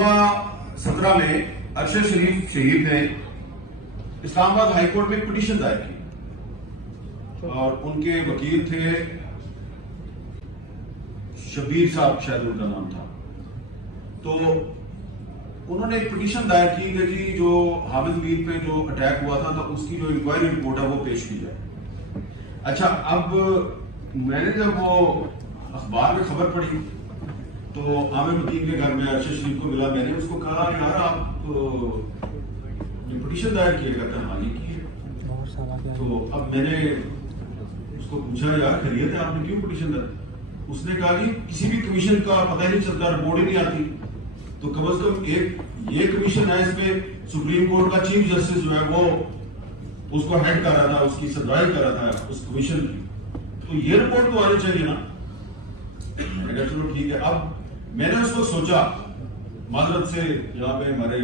1917 میں ارشد شریف شہید نے اسلام آباد ہائی کورٹ میں ایک پٹیشن دائر کی اور ان کے وکیل تھے شبیر صاحب، شاید ان کا نام تھا. تو انہوں نے ایک پٹیشن دائر کی کہ جی جو حافظ میر پہ جو اٹیک ہوا تھا تو اس کی جو انکوائری رپورٹ ہے وہ پیش کی جائے. اچھا، اب میں نے جب وہ اخبار میں خبر پڑھی تو عامر متین کے گھر میں ارشد شریف کو ملا. میں نے اس کو کہا یار آپ پٹیشن دائر کیے کرتے ہیں. ہاں جی کی. تو اب میں نے اس کو پوچھا یار خیریت ہے، آپ نے کیوں پٹیشن دائر؟ اس نے کہا کہ کسی بھی کمیشن کا پتہ ہی نہیں چلتا، رپورٹ ہی نہیں آتی. تو کم از کم ایک یہ کمیشن ہے، اس پہ سپریم کورٹ کا چیف جسٹس جو ہے وہ اس کو ہیڈ کر رہا تھا، اس کی صدرائی کر رہا تھا اس کمیشن کی. تو یہ رپورٹ تو آنی چاہیے نا. میں نے کہا چلو ٹھیک ہے. اب میں نے اس کو سوچا، معذرت سے یہاں پہ ہمارے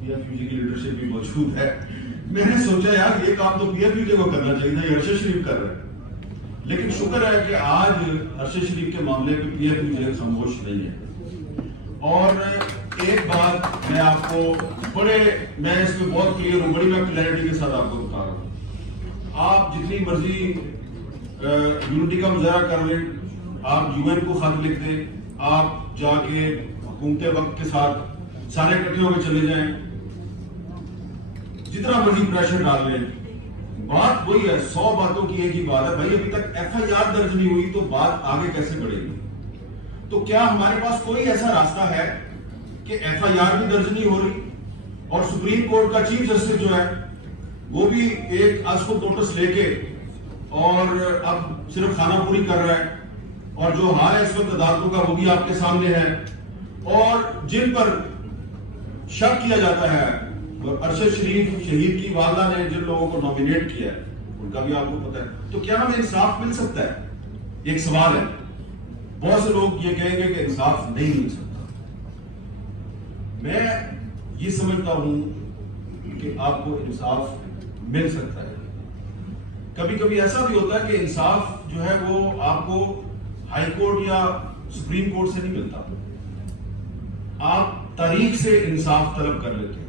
پی ایف یو جی کی لیڈرشپ بھی موجود ہے، میں نے سوچا یار یہ کام تو پی ایف یو جی کو کرنا چاہیے تھا، یہ ارشد شریف کر رہے ہیں. لیکن شکر ہے کہ آج ارشد شریف کے معاملے میں پی ایف یو جی خاموش نہیں ہے. اور ایک بات میں آپ کو میں اس میں بہت کلیئر ہوں، بڑی میں کلیئرٹی کے ساتھ آپ کو بتا رہا ہوں. آپ جتنی مرضی یونٹی کا مظاہرہ کر لیں، آپ یو این کو خط لکھ دیں، آپ جا کے حکومت وقت کے ساتھ سارے اکٹھے ہو کے چلے جائیں، جتنا مرضی پریشر ڈال لیں، بات وہی ہے. 100 باتوں کی ایک ہی بات ہے بھائی، ابھی تک ایف آئی آر درج نہیں ہوئی تو بات آگے کیسے بڑھے گی؟ تو کیا ہمارے پاس کوئی ایسا راستہ ہے کہ ایف آئی آر بھی درج نہیں ہو رہی اور سپریم کورٹ کا چیف جسٹس جو ہے وہ بھی ایک اسکو نوٹس لے کے اور اب صرف خانہ پوری کر رہا ہے، اور جو حال ہے اس وقت عدالتوں کا وہ بھی آپ کے سامنے ہے، اور جن پر شک کیا جاتا ہے ارشد شریف شہید کی والدہ نے جن لوگوں کو نامینیٹ کیا ہے ان کا بھی آپ کو پتا ہے. تو کیا ہمیں انصاف مل سکتا ہے؟ ایک سوال ہے. بہت سے لوگ یہ کہیں گے کہ انصاف نہیں مل سکتا. میں یہ سمجھتا ہوں کہ آپ کو انصاف مل سکتا ہے. کبھی کبھی ایسا بھی ہوتا ہے کہ انصاف جو ہے وہ آپ کو ہائی کورٹ یا سپریم کورٹ سے نہیں ملتا، آپ تاریخ سے انصاف طلب کر لیتے ہیں،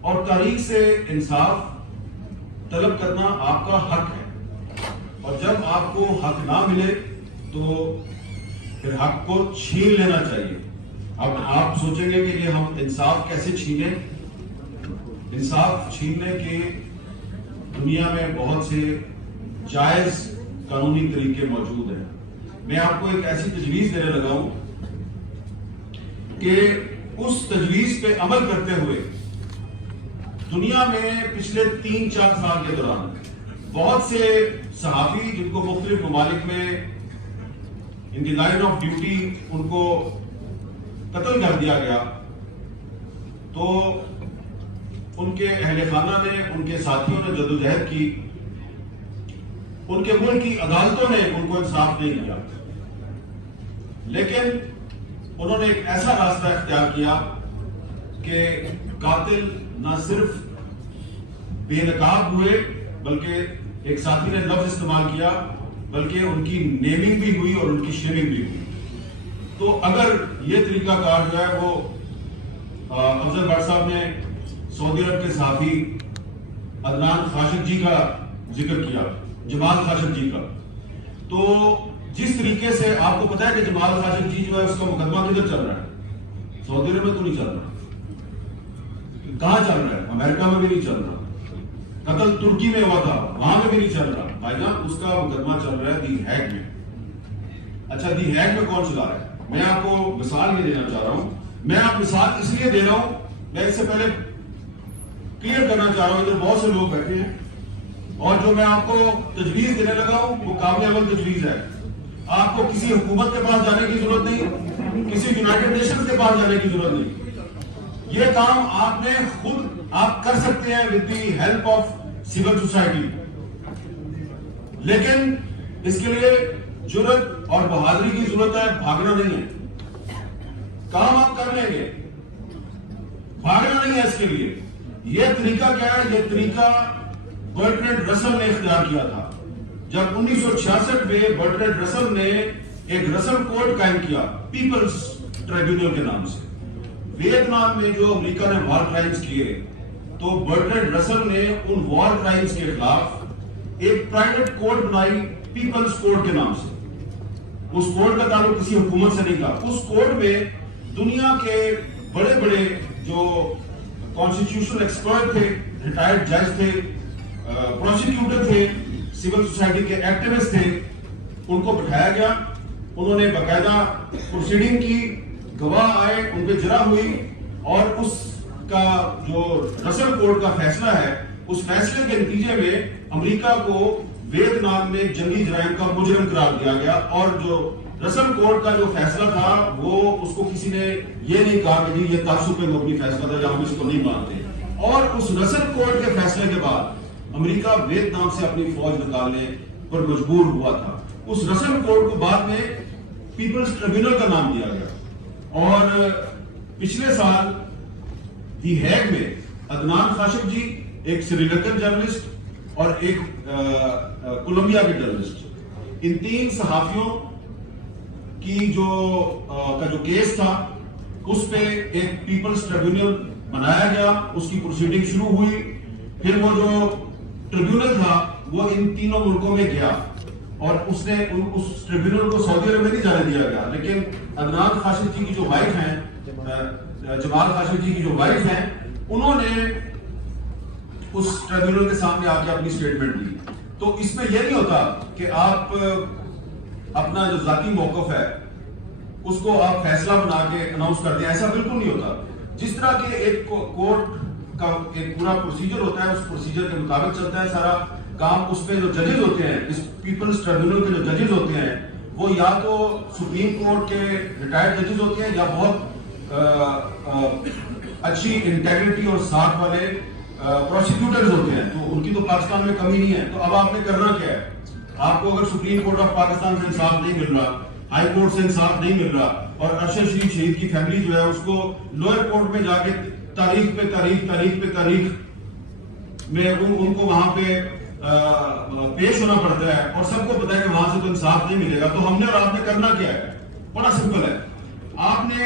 اور تاریخ سے انصاف طلب کرنا آپ کا حق ہے. اور جب آپ کو حق نہ ملے تو پھر حق کو چھین لینا چاہیے. اب آپ سوچیں گے کہ یہ ہم انصاف کیسے چھینیں؟ انصاف چھیننے کے دنیا میں بہت سے جائز قانونی طریقے موجود ہیں. میں آپ کو ایک ایسی تجویز دینے لگا ہوں کہ اس تجویز پہ عمل کرتے ہوئے دنیا میں پچھلے 3-4 سال کے دوران بہت سے صحافی جن کو مختلف ممالک میں ان دی لائن آف ڈیوٹی ان کو قتل کر دیا گیا، تو ان کے اہل خانہ نے، ان کے ساتھیوں نے جدوجہد کی، ان کے ملک کی عدالتوں نے ان کو انصاف نہیں دیا، لیکن انہوں نے ایک ایسا راستہ اختیار کیا کہ قاتل نہ صرف بے نقاب ہوئے بلکہ ایک ساتھی نے لفظ استعمال کیا بلکہ ان کی نیمنگ بھی ہوئی اور ان کی شیمنگ بھی ہوئی. تو اگر یہ طریقہ کار جو ہے وہ افضل بٹ صاحب نے سعودی عرب کے صحافی عدنان خاشقجی کا ذکر کیا، جمال خاشقجی کا، تو جس طریقے سے آپ کو پتا ہے کہ جمال خاشقجی جو ہے اس کا مقدمہ کدھر چل رہا ہے؟ سعودی عرب میں تو نہیں چل رہا. کہاں چل رہا ہے؟ امریکہ میں بھی نہیں چل رہا. قتل ترکی میں ہوا تھا، وہاں میں بھی نہیں چل رہا. بھائی جان اس کا مقدمہ چل رہا ہے دی ہیگ میں. اچھا دی ہیگ میں کون چلا رہا ہے؟ میں آپ کو مثال نہیں دینا چاہ رہا ہوں، میں آپ مثال اس لیے دے رہا ہوں، میں اس سے پہلے کلیئر کرنا چاہ رہا ہوں ادھر بہت سے لوگ بیٹھے ہیں اور جو میں آپ کو تجویز دینے لگا ہوں وہ قابل عمل تجویز ہے. آپ کو کسی حکومت کے پاس جانے کی ضرورت نہیں، کسی یونائیٹڈ نیشنز کے پاس جانے کی ضرورت نہیں. یہ کام آپ نے خود آپ کر سکتے ہیں with the help of civil society. لیکن اس کے لیے جرات اور بہادری کی ضرورت ہے، بھاگنا نہیں ہے. کام آپ کر لیں گے، بھاگنا نہیں ہے. اس کے لیے یہ طریقہ کیا ہے؟ یہ طریقہ برٹرینڈ رسل نے اختیار کیا تھا جب 1966 میں برٹرینڈ رسل نے ایک رسل کوڈ قائم کیا، پیپلز ट्राइब्यूनल के नाम से। वियतनाम में जो अमेरिका ने वॉर क्राइम्स किए, तो बर्ट्रैंड रसल ने उन वॉर क्राइम्स के खिलाफ एक प्राइवेट कोर्ट बनाई पीपल्स कोर्ट के नाम से। उस कोर्ट का ताल्लुक किसी हुकूमत से नहीं था। उस कोर्ट में दुनिया के बड़े बड़े जो कॉन्स्टिट्यूशनल एक्सपर्ट थे, रिटायर्ड जज थे, प्रोसिक्यूटर थे, सिविल सोसाइटी के एक्टिविस्ट थे, उनको बिठाया गया। उन्होंने बाकायदा प्रोसीडिंग की, गवाह आए, उन पे जरा हुई, और उसका जो रसल कोर्ट का फैसला है, उस फैसले के नतीजे में अमेरिका को वियतनाम में जंगी जराइम का मुजरिम करार दिया गया। और जो रसल कोर्ट का जो फैसला था, वो उसको किसी ने ये नहीं कहा कि जी ये तासुब पे मबनी फैसला था या हम इसको नहीं मानते। और उस रसल कोर्ट के फैसले के बाद अमेरिका वियतनाम से अपनी फौज निकालने पर मजबूर हुआ था। उस रसल कोर्ट को बाद में पीपल्स ट्रिब्यूनल का नाम दिया गया। और पिछले साल दी हैग में अदनान खाशिक जी, एक श्रीलंकन जर्नलिस्ट और एक कोलंबिया के जर्नलिस्ट, इन 3 सहाफियों की जो केस था, उस पे एक पीपल्स ट्रिब्यूनल बनाया गया, उसकी प्रोसीडिंग शुरू हुई। फिर वो जो ट्रिब्यूनल था वो इन तीनों मुल्कों में गया, और उसने उस ट्रिब्यूनल को सऊदी अरब में नहीं जाने दिया गया। लेकिन अदनान खाशिक जी की जो वाइफ हैं, जमाल खाशिक जी की जो वाइफ हैं, उन्होंने उस ट्रिब्यूनल के सामने आके अपनी स्टेटमेंट दी। तो इसमें यह नहीं होता कि आप अपना जो जाती मौकफ है उसको आप फैसला बना के अनाउंस कर दें, ऐसा बिल्कुल नहीं होता। जिस तरह के एक कोर्ट का एक पूरा प्रोसीजर होता है, उस प्रोसीजर के मुताबिक चलता है सारा काम। उस पे जो जजेस होते हैं, इस पीपल्स ट्रिब्यूनल के जो जजेस होते हैं, वो या तो सुप्रीम कोर्ट के रिटायर्ड जजेस होते हैं या बहुत अच्छी इंटेग्रिटी और साख वाले प्रोसिक्यूटर्स होते हैं। तो उनकी तो पाकिस्तान में कमी नहीं है। तो अब आपने करना क्या है? आपको अगर सुप्रीम कोर्ट ऑफ पाकिस्तान से इंसाफ नहीं मिल रहा, हाई कोर्ट से इंसाफ नहीं मिल रहा, और अरशद शरीफ शहीद की फैमिली जो है उसको लोअर कोर्ट में जाके तारीख पे तारीख में उनको वहां पे पेश होना पड़ता है, और सबको पता है कि वहां से तो इंसाफ नहीं मिलेगा। तो हमने और आपने करना क्या है? बड़ा सिंपल है। आपने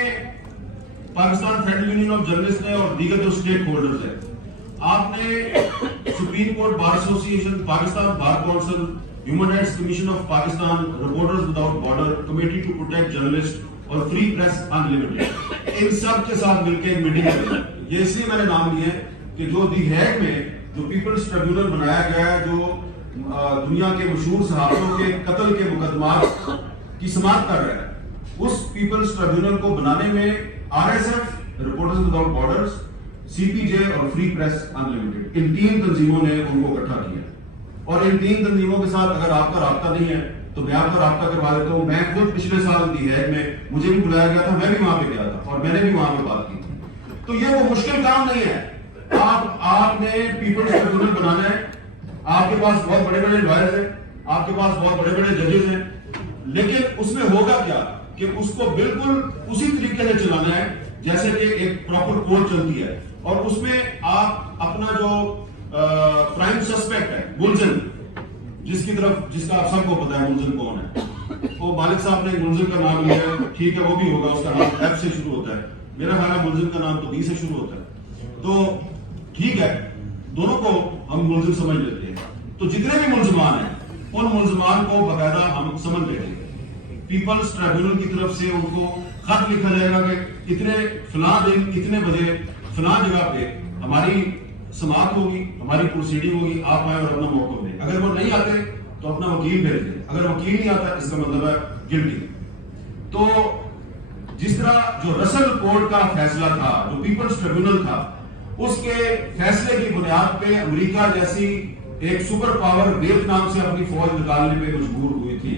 Pakistan Federal Union of Journalist है और दीगर जो स्टेक होल्डर्स है, आपने Supreme Court Bar Association, Pakistan Bar Council, Human Rights Commission of Pakistan, Reporters Without Border, Committee to Protect Journalist और फ्री प्रेस अनलिमिटेड, इन सब के साथ मिलकर एक मीटिंग करें। ये इसलिए मैंने नाम लिए कि जो दी हैग में जो पीपल्स ट्रिब्यूनल बनाया गया है, जो दुनिया के मशहूर सहाफियों के कत्ल के मुकदमात की समाअत कर रहा है, उस पीपल्स ट्रिब्यूनल को बनाने में RSF, reporters without borders, CPJ और फ्री प्रेस अनलिमिटेड, इन 3 तंजीमों ने उनको इकट्ठा किया। और इन 3 तंजीमों के साथ अगर आपका राब्ता नहीं है तो मैं आपका राब्ता करवा देता हूं। मैं खुद पिछले साल दी हैग में मुझे भी बुलाया गया था, मैं भी वहां पे गया था और मैंने भी वहां पे बात की थी। तो ये वो मुश्किल काम नहीं है। आपने पीपल्स ट्रिब्यूनल बनाना है, आपके पास बहुत बड़े बड़े लॉयर्स हैं, आपके पास बहुत बड़े बड़े जजेस हैं, लेकिन उसमें होगा क्या कि उसको बिल्कुल उसी तरीके से चलाना है जैसे कि एक प्रॉपर कोर्ट चलती है। और उसमें आप अपना जो प्राइम सस्पेक्ट है, मुलजिम, जिसका आप सबको पता है मुलजिम कौन है, वो मालिक साहब ने मुलजिम का नाम लिया, ठीक है, वो भी होगा, उसका नाम एफ से शुरू होता है। मेरा ख्याल है मुलजिम का नाम तो बी से शुरू होता है। तो ठीक है, दोनों को हम मुलजिम समझ लेते हैं। तो जितने भी मुलजमान हैं, उन मुलजमान को बाकायदा हम समझ लेंगे। पीपल्स ट्रिब्यूनल की तरफ से उनको खत लिखा जाएगा कि इतने फलां दिन इतने बजे फलां जगह पे हमारी समाअत होगी, हमारी प्रोसीडिंग होगी, आप आए और अपना मौका दें। अगर वो नहीं आते तो अपना वकील भेज दें, अगर वकील नहीं आता इसका मतलब है गिल्टी। तो जिस तरह जो रसल कोर्ट का फैसला था, जो पीपल्स ट्रिब्यूनल था, उसके फैसले की बुनियाद पे अमेरिका जैसी एक सुपर पावर वियतनाम से अपनी फौज निकालने पे मजबूर हुई थी।